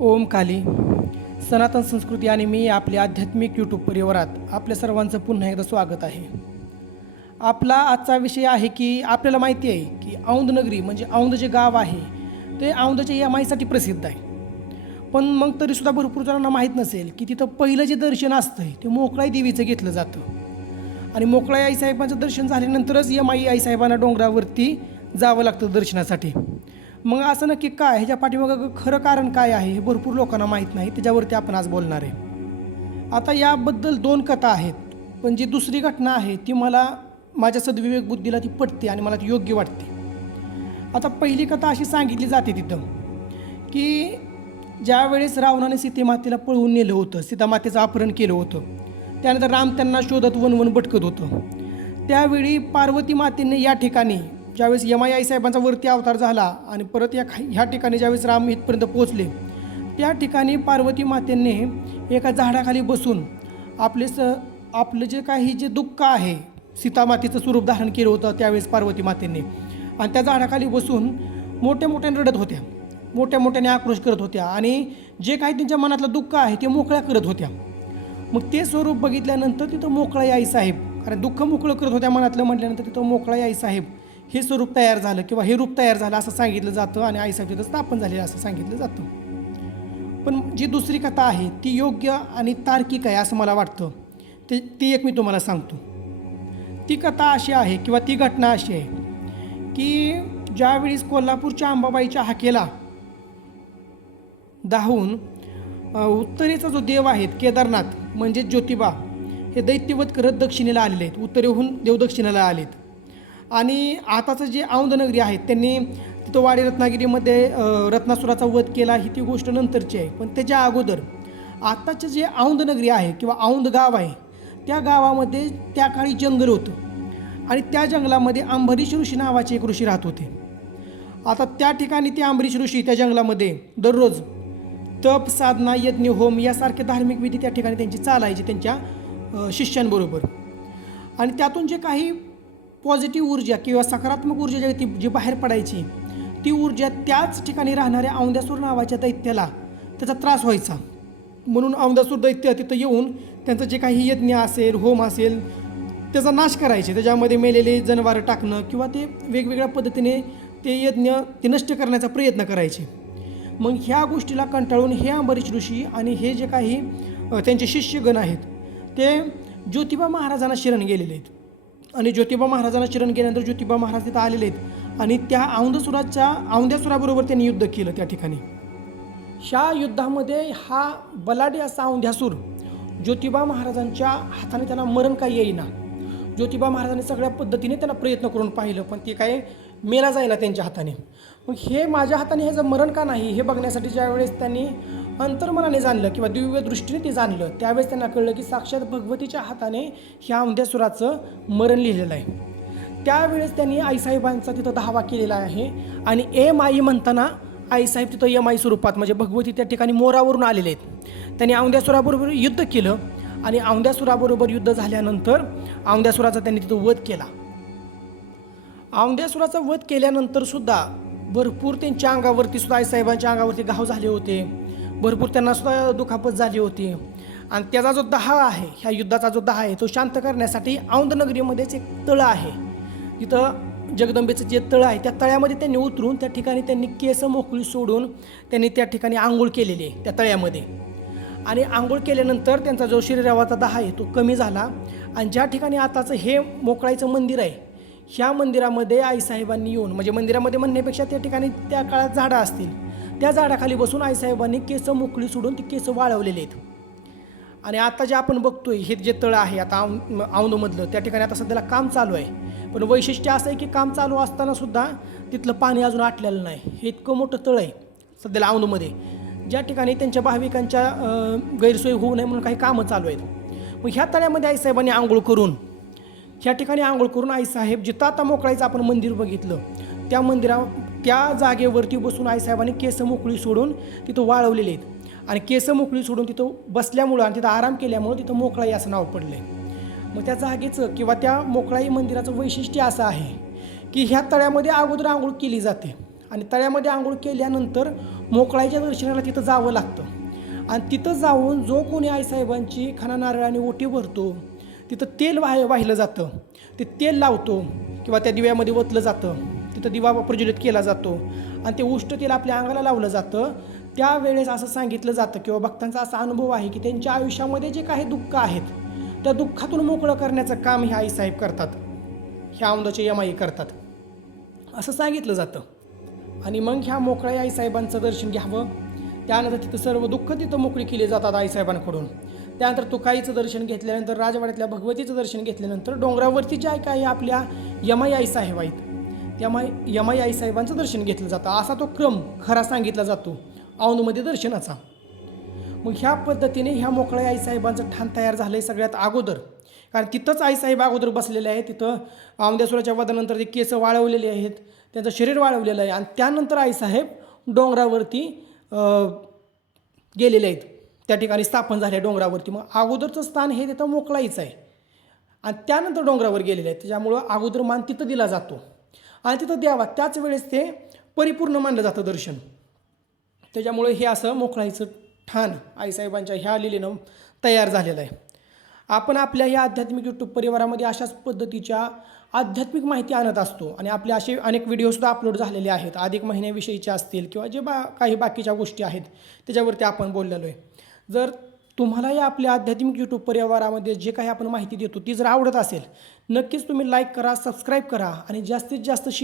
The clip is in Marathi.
ओम काली सनातन संस्कृती आणि मी आपल्या आध्यात्मिक यूट्यूब परिवारात आपल्या सर्वांचं पुन्हा एकदा स्वागत आहे. आपला आजचा विषय आहे की आपल्याला माहिती आहे की औंध नगरी म्हणजे औंध जे गाव आहे ते औंधच्या यमाईसाठी प्रसिद्ध आहे. पण मग तरीसुद्धा भरपूर जणांना माहीत नसेल की तिथं पहिलं जे दर्शन असतं ते मोकळाई देवीचं घेतलं जातं आणि मोकळाई आईसाहेबांचं दर्शन झाल्यानंतरच यमाई आईसाहेबांना डोंगरावरती जावं लागतं दर्शनासाठी. मग असं नक्की काय ह्याच्या पाठीमागं खरं कारण काय आहे हे भरपूर लोकांना माहीत नाही, त्याच्यावरती आपण आज बोलणार आहे. आता याबद्दल दोन कथा आहेत, पण जी दुसरी घटना आहे ती मला माझ्या सद्विवेक बुद्धीला ती पटते आणि मला ती योग्य वाटते. आता पहिली कथा अशी सांगितली जाते तिथं की ज्यावेळेस रावणाने सीतेमातेला पळवून नेलं होतं, सीतामातेचं अपहरण केलं होतं, त्यानंतर राम त्यांना शोधत वनवन भटकत होतं, त्यावेळी पार्वती मातेने या ठिकाणी ज्यावेळेस यमाई आईसाहेबांचा वरती अवतार झाला आणि परत ह्या ठिकाणी ज्यावेळेस राम इथपर्यंत पोहोचले, त्या ठिकाणी पार्वती मातेने एका झाडाखाली बसून आपलं जे काही जे दुःख आहे, सीतामातेचं स्वरूप धारण केलं होतं त्यावेळेस पार्वती मातेने, आणि त्या झाडाखाली बसून मोठ्या मोठ्याने रडत होत्या, मोठ्या मोठ्याने आक्रोश करत होत्या आणि जे काही त्यांच्या मनातलं दुःख आहे ते मोकळ्या करत होत्या. मग ते स्वरूप बघितल्यानंतर तिथं मोकळाई आईसाहेब, कारण दुःख मोकळं करत होत्या मनातलं म्हटल्यानंतर तिथं मोकळाई आईसाहेब हे स्वरूप तयार झालं किंवा हे रूप तयार झालं असं सांगितलं जातं आणि आईसाहेब तिथं स्थापन झाले असं सांगितलं जातं. पण जी दुसरी कथा आहे ती योग्य आणि तार्किक आहे असं मला वाटतं. ती एक मी तुम्हाला सांगतो. ती कथा अशी आहे किंवा ती घटना अशी आहे की ज्यावेळेस कोल्हापूरच्या अंबाबाईच्या हाकेला दाहून उत्तरेचा जो देव आहेत केदारनाथ म्हणजे ज्योतिबा हे दैत्यवध करत दक्षिणेला आलेले आहेत, उत्तरेहून देवदक्षिणेला आलेत. आणि आताचं जे औंध नगरी आहे त्यांनी तिथं वाडी रत्नागिरीमध्ये रत्नासुराचा वध केला ही ती गोष्ट नंतरची आहे. पण त्याच्या अगोदर आताचं जे औंध नगरी आहे किंवा औंध गाव आहे त्या गावामध्ये त्या काळी जंगल होतं आणि त्या जंगलामध्ये अंबरीश ऋषी नावाचे एक ऋषी राहत होते. आता त्या ठिकाणी ते अंबरीश ऋषी त्या जंगलामध्ये दररोज तप साधना यज्ञ होम यासारखे धार्मिक विधी त्या ठिकाणी त्यांची चालायची त्यांच्या शिष्यांबरोबर. आणि त्यातून जे काही पॉझिटिव्ह ऊर्जा किंवा सकारात्मक ऊर्जा जी बाहेर पडायची ती ऊर्जा त्याच ठिकाणी राहणाऱ्या औंध्यासूर नावाच्या दैत्याला त्याचा त्रास व्हायचा. म्हणून औंध्यासूर दैत्य तिथं येऊन त्यांचं जे काही यज्ञ असेल होम असेल त्याचा नाश करायचे, त्याच्यामध्ये मेलेले जनावरं टाकणं किंवा ते वेगवेगळ्या पद्धतीने ते यज्ञ ते नष्ट करण्याचा प्रयत्न करायचे. मग ह्या गोष्टीला कंटाळून हे अंबरीश ऋषी आणि हे जे काही त्यांचे शिष्यगण आहेत ते ज्योतिबा महाराजांना शरण गेलेले आहेत. आणि ज्योतिबा महाराजांना शरण गेल्यानंतर ज्योतिबा महाराज तिथं आलेले आहेत आणि त्या औंध्यासुराबरोबर त्यांनी युद्ध केलं. त्या ठिकाणी ह्या युद्धामध्ये हा बलाढ्य असा औंध्यासूर ज्योतिबा महाराजांच्या हाताने त्यांना मरण काही येईना. ज्योतिबा महाराजांनी सगळ्या पद्धतीने त्यांना प्रयत्न करून पाहिलं पण ते काय मेला जाईना त्यांच्या हाताने. मग हे माझ्या हाताने ह्याचं मरण का नाही हे बघण्यासाठी ज्यावेळेस त्यांनी अंतर्मनाने जाणलं किंवा दिव्य दृष्टीने ते जाणलं त्यावेळेस त्यांना कळलं की साक्षात भगवतीच्या हाताने ह्या औंध्यासुराचं मरण लिहिलेलं आहे. त्यावेळेस त्यांनी आईसाहेबांचा तिथं धावा केलेला आहे आणि एम आई म्हणताना आईसाहेब तिथं यम आई स्वरूपात म्हणजे भगवती त्या ठिकाणी मोरावरून आलेले आहेत. त्यांनी औंध्यासुराबरोबर युद्ध केलं आणि औंध्यासुराबरोबर युद्ध झाल्यानंतर औंध्यासुराचा त्यांनी तिथं वध केला. औंध्यासुराचा वध केल्यानंतर सुद्धा भरपूर त्यांच्या अंगावरती सुद्धा आईसाहेबांच्या अंगावरती घाव झाले होते, भरपूर त्यांना सुद्धा दुखापत झाली होती. आणि त्याचा जो दाह आहे ह्या युद्धाचा जो दाह आहे तो शांत करण्यासाठी औंध नगरीमध्येच एक तळं आहे, तिथं जगदंबेचं जे तळं आहे त्या तळ्यामध्ये त्यांनी उतरून त्या ठिकाणी त्यांनी केस मोकळी सोडून त्यांनी त्या ठिकाणी आंघोळ केलेली आहे त्या तळ्यामध्ये. आणि आंघोळ केल्यानंतर त्यांचा जो शरीरावरचा दाह आहे तो कमी झाला. आणि ज्या ठिकाणी आताचं हे मोकळाईचं मंदिर आहे ह्या मंदिरामध्ये आईसाहेबांनी येऊन म्हणजे मंदिरामध्ये म्हणण्यापेक्षा त्या ठिकाणी त्या काळात झाडं असतील त्या झाडाखाली बसून आईसाहेबांनी केस मोकळी सोडून ती केस वाळवलेले आहेत. आणि आता जे आपण बघतोय हे जे तळं आहे आता औंधमधलं त्या ठिकाणी आता सध्याला काम चालू आहे. पण वैशिष्ट्य असं आहे की काम चालू असताना सुद्धा तिथलं पाणी अजून आटलेलं नाही. हे इतकं मोठं तळं आहे सध्याला औंधमध्ये ज्या ठिकाणी त्यांच्या भाविकांच्या गैरसोयी होऊ नये म्हणून काही कामं चालू आहेत. मग ह्या तळ्यामध्ये आईसाहेबांनी आंघोळ करून ह्या ठिकाणी आंघोळ करून आईसाहेब जिथं आता मोकळायचं आपण मंदिर बघितलं त्या जागेवरती बसून आईसाहेबांनी केस मोकळी सोडून तिथं वाळवलेले आहेत. आणि केस मोकळी सोडून तिथं बसल्यामुळं आणि तिथं आराम केल्यामुळं तिथं मोकळाई असं नाव पडलं आहे. मग त्या जागेचं किंवा त्या मोकळाई मंदिराचं वैशिष्ट्य असं आहे की ह्या तळ्यामध्ये अगोदर आंघोळ केली जाते आणि तळ्यामध्ये आंघोळ केल्यानंतर मोकळाईच्या दर्शनाला तिथं जावं लागतं आणि तिथं जाऊन जो कोणी आईसाहेबांची खणा नारळाने ओटी भरतो, तिथं तेल वाहिलं जातं, ते तेल लावतो किंवा त्या दिव्यामध्ये ओतलं जातं, तिथं दिवा प्रज्वलित केला जातो आणि ते उष्ट तेल आपल्या अंगाला लावलं जातं. त्यावेळेस असं सांगितलं जातं किंवा भक्तांचा असा अनुभव आहे की त्यांच्या आयुष्यामध्ये जे काही दुःख आहेत त्या दुःखातून मोकळं करण्याचं काम हे आईसाहेब करतात, ह्या औंदाचे यमाई करतात असं सांगितलं जातं. आणि मग ह्या मोकळ्या आईसाहेबांचं दर्शन घ्यावं. त्यानंतर तिथं सर्व दुःख तिथं मोकळी केली जातात आईसाहेबांकडून. त्यानंतर तुकाईचं दर्शन घेतल्यानंतर, राजवाड्यातल्या भगवतीचं दर्शन घेतल्यानंतर डोंगरावरती ज्या काही आपल्या यमाई आईसाहेब आहेत त्या यमाई आईसाहेबांचं दर्शन घेतलं जातं. असा तो क्रम खरा सांगितला जातो औंधमध्ये दर्शनाचा. मग ह्या पद्धतीने ह्या मोकळ्या आईसाहेबांचं ठाण तयार झालं आहे सगळ्यात अगोदर, कारण तिथंच आईसाहेब अगोदर बसलेले आहेत. तिथं औंध्यासुराच्या वधानंतर ते केस वाळवलेले आहेत, त्यांचं शरीर वाळवलेलं आहे आणि त्यानंतर आईसाहेब डोंगरावरती गेलेले आहेत, त्या ठिकाणी स्थापन झाले डोंगरावरती. मग अगोदरचं स्थान हे तिथं मोकळाईचं आहे आणि त्यानंतर डोंगरावर गेलेले आहेत. त्याच्यामुळं अगोदर मान तिथं दिला जातो आणि तिथं द्यावा त्याच वेळेस ते परिपूर्ण मानलं जातं दर्शन. त्याच्यामुळं हे असं मोकळाईचं ठाण आईसाहेबांच्या ह्या लिलेनं तयार झालेलं आहे. आपण आपल्या या आध्यात्मिक यूट्यूब परिवारामध्ये अशाच पद्धतीच्या आध्यात्मिक माहिती आणत असतो आणि आपले असे अनेक व्हिडिओसुद्धा अपलोड झालेले आहेत. अधिक महिन्याविषयीचे असतील किंवा जे काही बाकीच्या गोष्टी आहेत त्याच्यावरती आपण बोललेलो आहे. जर तुम्हाला या आपल्या आध्यात्मिक यूट्यूब परिवारामध्ये जे काही आपण माहिती देतो ती जर आवडत असेल, नक्कीच तुम्ही लाईक करा, सबस्क्राईब करा आणि जास्तीत जास्त शेअर